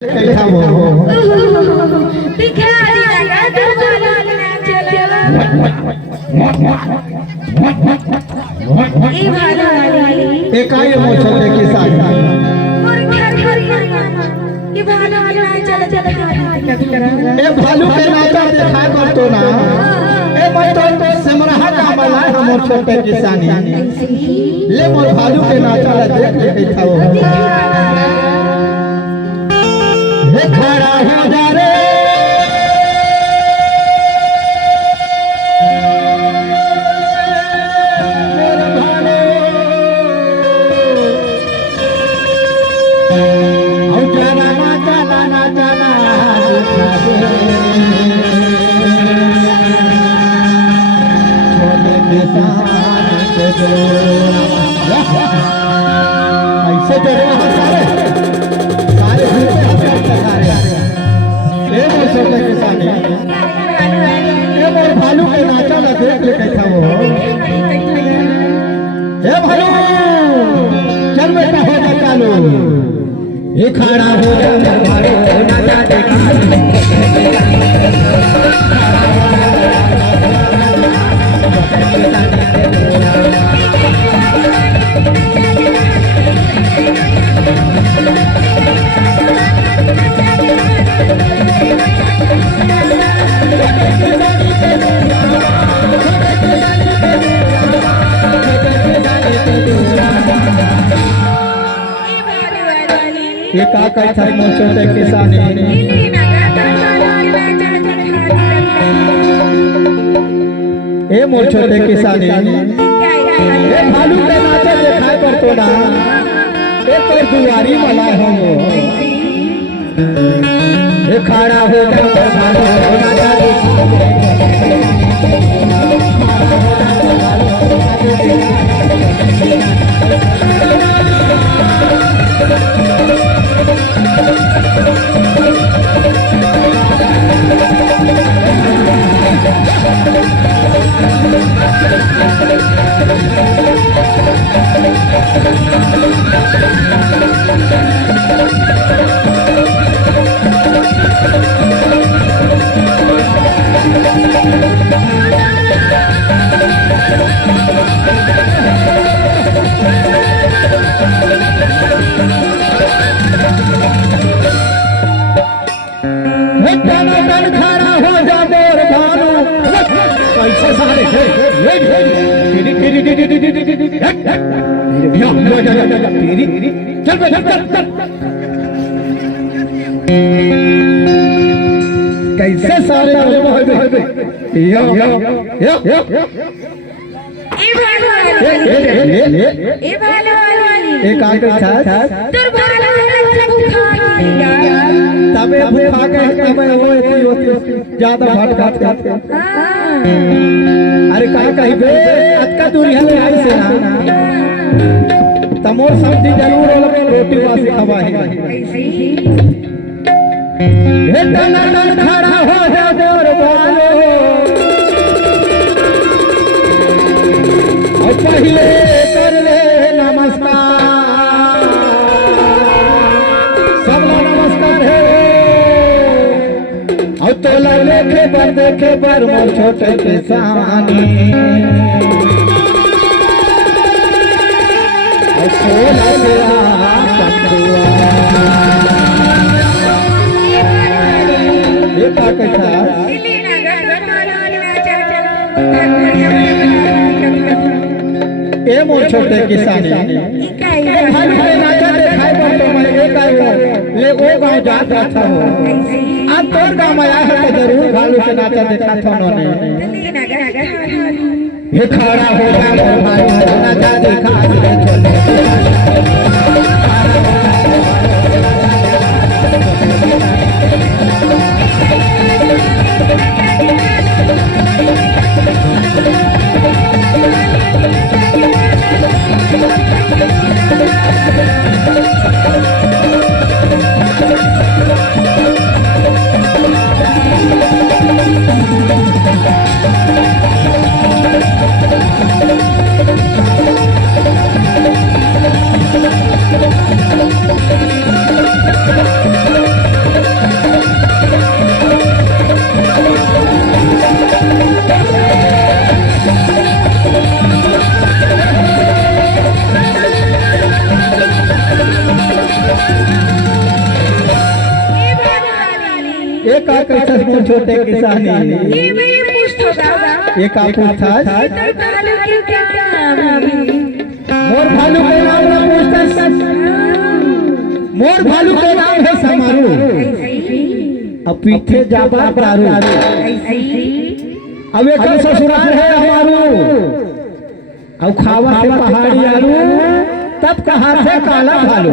कैसा वो दिखा दिया दरवाजा ना चला ये वाला वाली एकाई मोछो के किसान मोर घर घर ये वाला वाला चला चला ए भालू के नाचा देखा कर तो ना ए मैं तो सिमरहा का मला हम छोटे किसानी ले मोर भालू के नाचा देख ले कैसा वो हे खड़ा हो जा रे मेरे भाले औ जाना ना जाना ना जाना छोटे किसान के जो ऐसे जो सारे छोटे किसान मोर भालू के नाचा ना देख ले कैसा वो हे भालू चल बेटा हो जा चालू ये खड़ा हो जा भालू नाचा देखा ये का कैसा छोटे किसान ए मोर छोटे किसान ए भालू के नाचे देखाए पर तो ना ए तो दुआरी वाला हम ए खड़ा हो जा भालू नाचा खड़ा हो जा मोर भालू कैसे सारे चल कैसे सारे एक आगे तबे भूखा के तबे होती ज्यादा भात खाते खाते अरे का कहिबे अतका दूरिया में आई से ना तमोर सब्जी जरूर वाला रोटी वासी खवा है हे टन खड़ा हो जा मोर भालो और पहले कर ले नमस्कार सब नमस्कार है और तो देखे पर मोर छोटे किसानी सोला ये का कैसा ए मोर छोटे किसानी भालू के नाचा देखाए पर तो मैं एक आयो ले ओ गांव जात अच्छा हो आज तोर गांव में आया है तो जरूर भालू के नाचा देखा था उन्होंने ये खड़ा हो जा भालू नाचा देखा एक का कैसे मोर छोटे किसानी ये मैं पूछता था एक का पूछता तो भालू के क्या नाम है मोर भालू के नाम ना पूछता मोर भालू के नाम है समारू अब पीछे जाबा दारू अब एक ससुराल है हमारू अब खावा से पहाड़ी आलू तब कहा से काला भालू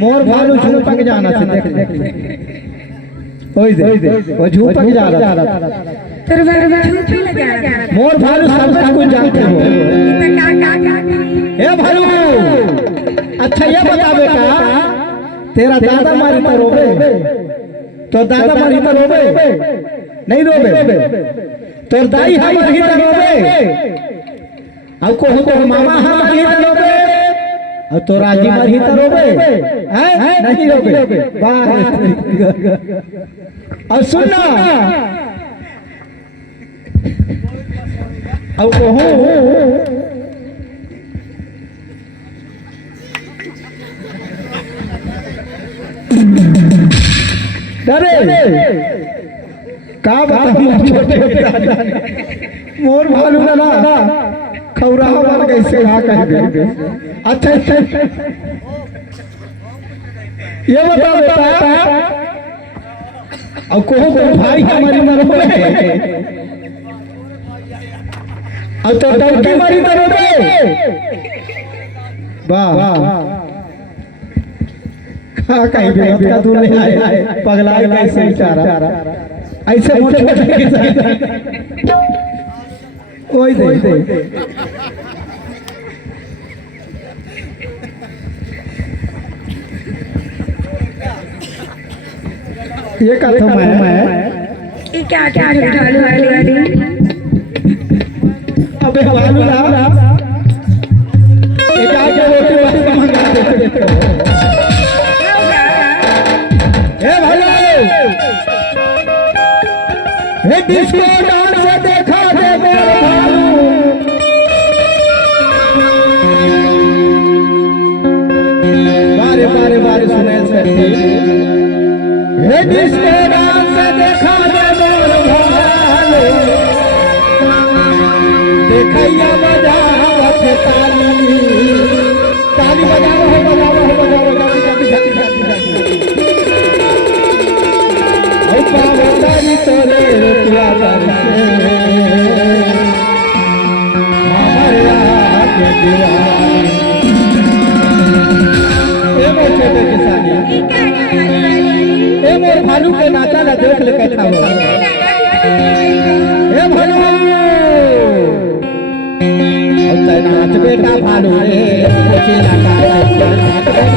मोर भालू झूपक जाना से देख देख ओए दे वो झूपक जा रहा था तेरे बारे में झूठी लगा रहा मोर भालू सब कुछ जानते हो ए भालू अच्छा ये बता बेटा तेरा दादा मारी तो रोबे तो दादा मारी तो रोबे नहीं रोबे तो दाई हमारी तो रोबे अब को तो मामा हमारी तो रोबे अब तो राजी मारी तो रोबे हैं नहीं रोबे वाह अब सुनना अब कहूँ डरे का बताऊं छोटे मोर भालू ना खौरा मन कैसे हाँ कह गए अच्छा ये बता बेटा अब कहो तो भाई हमारी मरो अब तो डंकी मारी तो वाह हाँ कहीं भी मत का दूर नहीं आए पगला कैसे बेचारा ऐसे मोटे मोटे के साथ ओए दे ये का तो मैं ये क्या क्या ढालू वाली अबे भालू ला ये क्या क्या रोटी वाली मंगा देते हे डिस्को डांस देखा दे मेरे भालू बारे बारे बारे सुने सकती हे डिस्को डांस देखा दे मेरे भालू देखैया बजावत ताली ताली बजाओ जल्दी पावतारी तोरे रुपया बरसे हमारे के दीवानी ए मोर छोटे किसानी ए मोर भालू के नाचा ला देख ले कैसा हो ए भालू अब ते नाच बेटा भालू रे कोची नाचा नाच बेटा